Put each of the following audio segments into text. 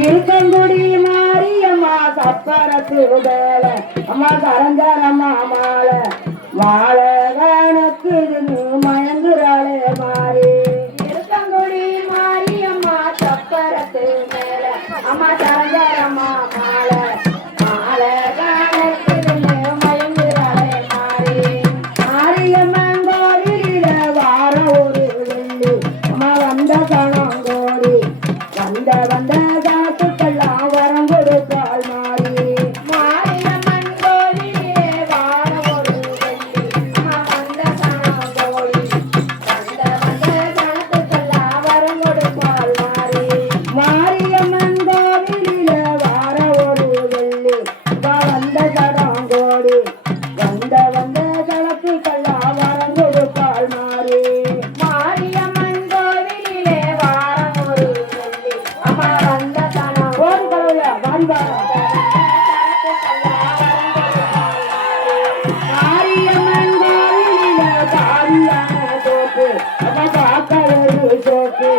இருக்கங்குடி மாரியம்மா சப்பரத்து வேலை அம்மா கரஞ்சாரம்மா மாலை மாலை கணக்கு மயங்குறாளே மாறி இருக்கங்குடி மாரியம்மா சப்பரத்து மேல அம்மா கரஞ்சாரம்மா மாலை மாலை கணக்கு மயங்குறாளே மாறி மாரியம்மன் கோயிலில வார ஒரு வெள்ளி அம்மா வந்த கணங்கோடி வந்த வந்த காத்துக்கெல்லாம் வரம் கொடுத்தாள் மாறி மாரியம்மன் கோயிலே வார ஒரு வெள்ளி அம்மா வந்த கணங்கோடி வந்த வந்த காத்துக்கெல்லாம் வரம் கொடுத்தாள் மாறி மாரியம்மன் கோயிலில வார ஒரு வெள்ளி அம்மா வந்த கணங்கோடி வந்த வந்த காத்துக்கெல்லாம் வரம் கொடுத்தாள் மாறி மாரியம்மன் கோவிலிலே வாரம் ஒரு வெள்ளி அம்மா வந்த கணம் ஓடி கடவுள வந்த மாரியம்மன் கோவிலிலே காரியான தோப்பு அம்மா காக்கரு சோப்பு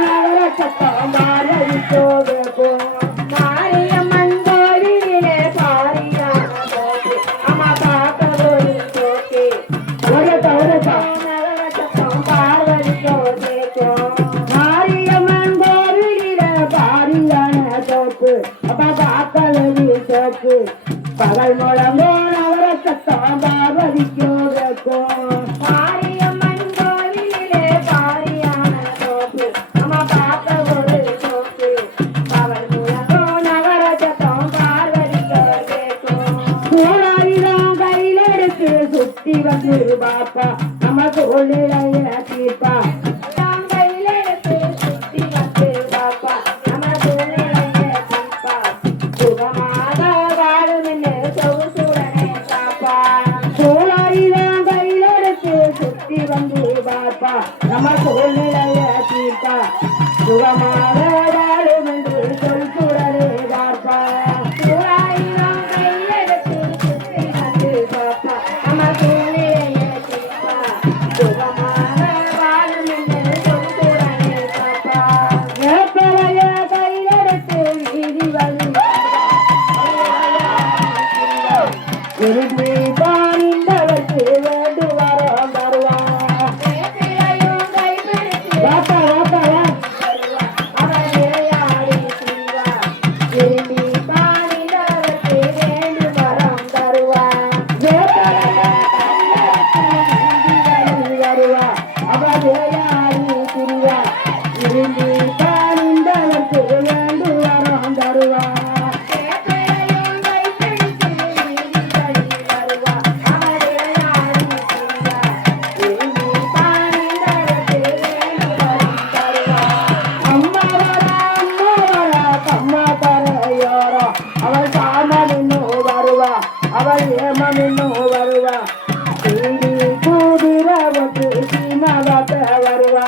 நகர சத்தம் மாறி சோப்பு மாரியம்மன் கோவிலிலே காரியான தோப்பு அம்மா காக்கரு சோப்பு மாரியம்மன் கோவிலில பாரியான தோப்பு அப்பா காக்கலவி சோப்பு பகல் முழங்கோ நவர சத்தம் பார்வதிக்கோ மாரியம்மன் கோவிலிலே பாரியான தோப்பு அம்மா காக்க ஒரு சோப்பு பகல் முழங்கோ நவர சத்தம் பார்வதிக்கோ கோளாரிதான் கையில் எடுத்து சுத்தி வந்து பாப்பா நம்ம சூழ்நிலையில தீர்ப்பா கையில் எடுத்து சுத்தி வந்து பாப்பா நம்ம சூழ்நிலையில தீர்ப்பா சுகமாக வாழும்னு சொகுசுடனே பாப்பா கோளாரிதான் கையில் எடுத்து சுத்தி வந்து பாப்பா நம்ம சூழ்நிலையில தீர்ப்பா சுகமாக வாழும் என்று சொல்சுடனே பாப்பா கோளாரிதான் கையில் எடுத்து சுத்தி வந்து பாப்பா நம்ம சூழ்நிலையில தீர்ப்பா சுகமாக வாழும் என்று சொல்சுடனே பாப்பா வேப்பலைய கையில் எடுத்து வீதி வழி விரும்பி பாணிந்தவர்க்கு வேண்டு வரம் தருவான் வாப்பா வாப்பா வா அவன் விளையாடி செய்வா விரும்பி பாணிந்தவர்க்கு வேண்டு வரம் தருவான் வருவா அவன் விளையாடி திரிவா விரும்பி பாணிந்தவர்க்கு வேண்டு வரம் தருவான் அவள் சாமனின்னு வருவா அவள் ஏமனின்னு வருவா சீடி கூதிர ஒட்டு சீமாவாத்த வருவா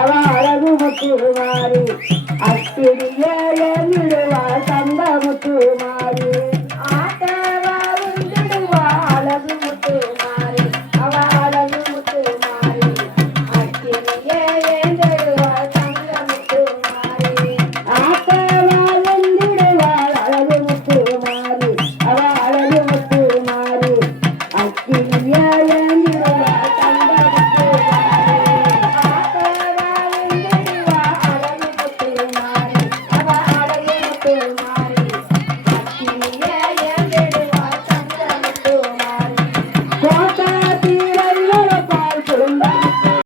அவ அழகு முத்து மாறி அத்திரியே